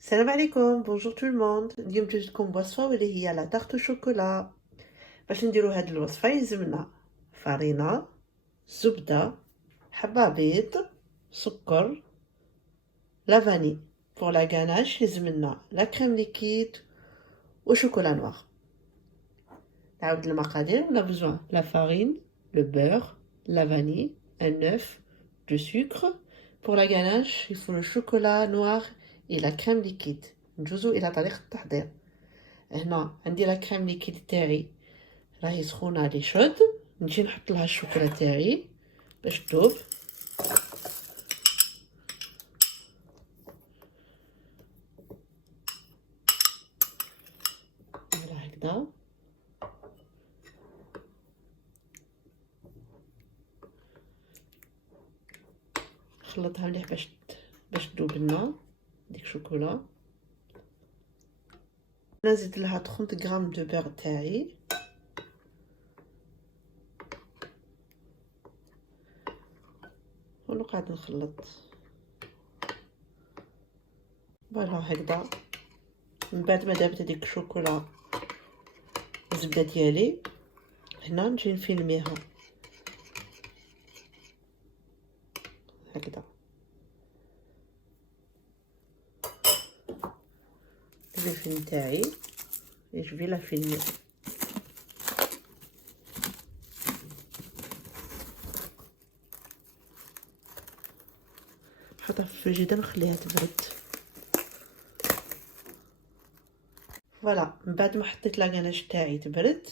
Salam alaikum, bonjour tout le monde. اليوم جبت لكم وصفة واللي هي لا تارت شوكولا. باش نديرو هاد الوصفة يلزمنا فرينة، زبدة، حبة بيض، سكر، لافاني. pour la ganache يلزمنا لا كريم ليكيد وشوكولا نوار. نعاود المقادير. on a besoin la farine, le beurre, la vanille, un œuf, du sucre. pour la ganache il faut le chocolat noir et la crème liquide. نجوزو إلى طريقة التحضير. هنا عندي لا كريم ليكيد تاعي راهي سخونه لي شود، نجي نحط لها الشوكولا تاعي باش تذوب. فوالا هكذا. نخلطها مليح باش تذوب لنا ديك الشوكولا. نزيد لها 30 غرام دو بيغ تاعي، ونقعد نخلط فوالا هكذا. من بعد ما دابت هذيك الشوكولا الزبده ديالي، هنا نجي نفيلميها هكذا. الفيلم تاعي يجبي لا فيلمي. نحطها في الفريجيدر نخليها تبرد. فوالا من بعد ما حطيت لاكاناش تاعي تبرد،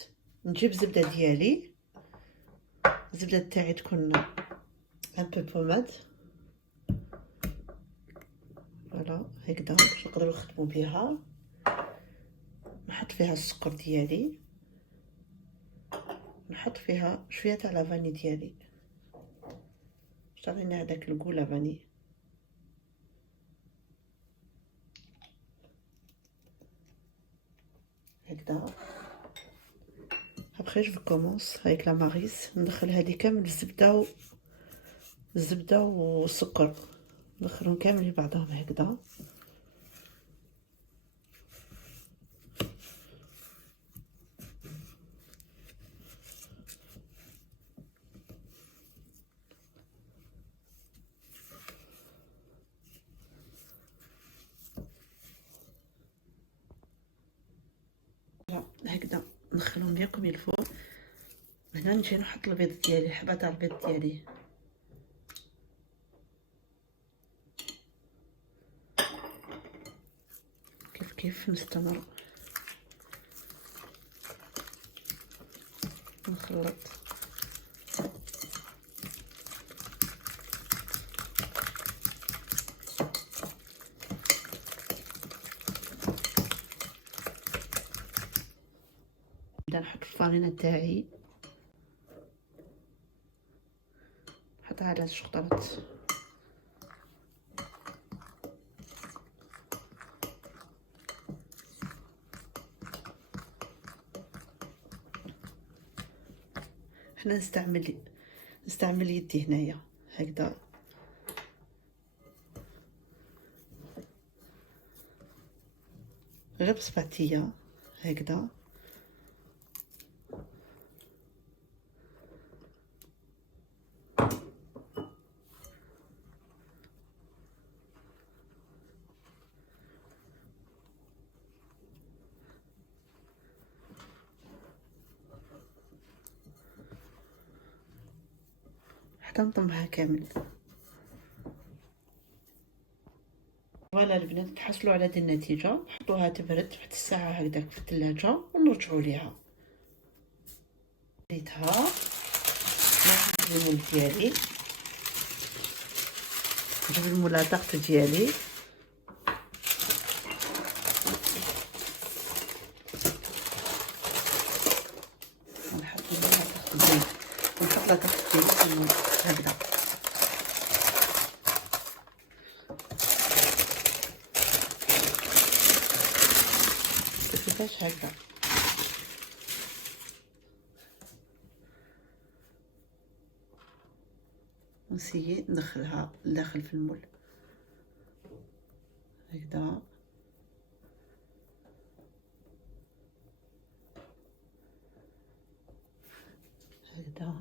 نجيب الزبده ديالي. الزبده تاعي تكون ان بو بوماد فوالا هكذا باش نقدروا نخدموا بها. نحط فيها السكر ديالي، نحط فيها شويه تاع لافاني ديالي باش تعطينا هذاك الكو لافاني. هكذا. ابخي جو كومونس avec la maryse. ندخل هذه كامل الزبده والسكر، ندخلهم كامل بعضهم هكذا. هكذا ندخلهم بيان كوم يلفو. هنا نجي نحط البيض ديالي، حبه تاع البيض ديالي كيف نستمر نخلط. نبدا نحط الفارينه تاعي، نحطها على الشطرات. هنا نستعمل يدي هنايا هكذا. غير بصبعتيا هكذا. حتى نطمها كامل. فوالا البنات تحصلوا على هذه النتيجه. نحطوها تبرد واحد الساعه هكذاك في الثلاجه ونرجعوا ليها. ريتها ناخذ المول ديالي، نجيب الملاطق ديالي ونحط الملاطق ديالي، ونحط لاطق ديالي هكذا. كيفاش هكذا. نسيي ندخلها لداخل في المول هكذا. هكذا.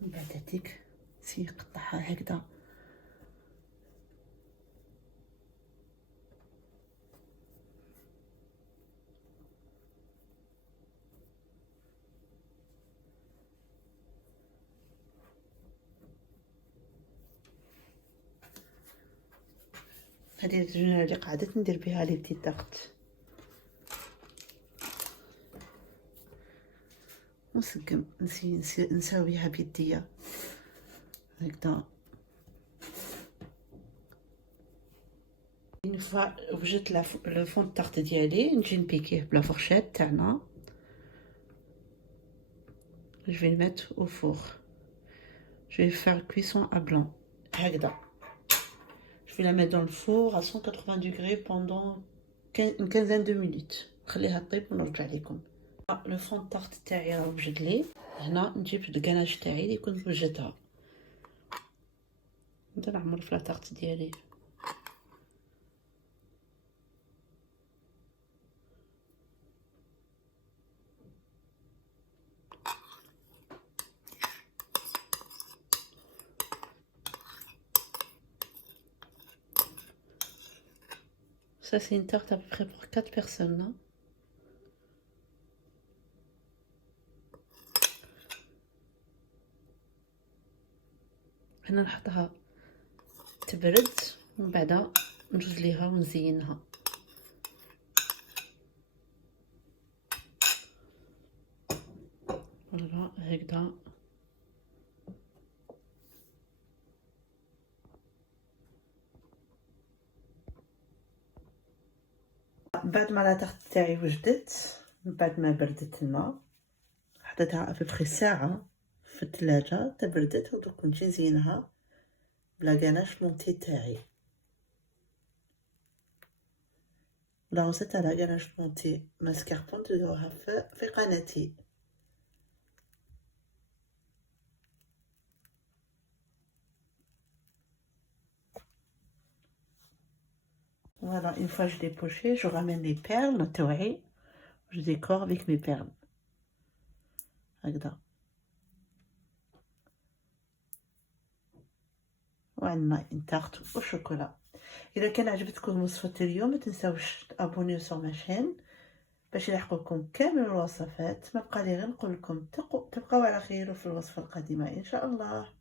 من بعد هاديك سيقطعها هكذا. هذه الجنة اللي قعدت ندير بها لي بتي تارت مسقم، نساويها بيديا هكذا. une fois وجدت لو فون تارت ديالي نجي نبيكيه بلا فورشيت تاعنا. je vais le mettre au four, je vais faire cuisson à blanc هكذا. je vais la mettre dans le four à 180 degrés pendant une quinzaine de minutes. نخليها طيب ونرجع لكم. لو فون تارت تاعي راه وجد لي. هنا نجيب الكناج تاعي اللي كنت وجدتها، نبدا نعمر في لا تارت ديالي. Ça c'est une tarte à peu près pour 4 personnes hein. هنا نحطها تبرد ومن بعد نجوز ليها ونزينها. فوالا هكذا. بعد ما لا تارت تاعي وجدت، من بعد ما بردت لنا حطيتها ابري ساعه في الثلاجه تبردت، ودوك نجي نزينها بلا غاناش مونتي تاعي. لا روسيت تاع لا غاناش مونتي ماسكاربون تلقاوها في قناتي. Voilà, une fois je l'ai poché, je ramène les perles تاعي، je décore avec mes perles هكذا. وعندنا une tarte au chocolat. إذا كان عجبتكم وصفة اليوم ما تنساوش تابونيو سور ما شين باش يلحقوكم كامل الوصفات. ما بقى لي غير نقول لكم تبقاو على خير في الوصفة القادمة إن شاء الله.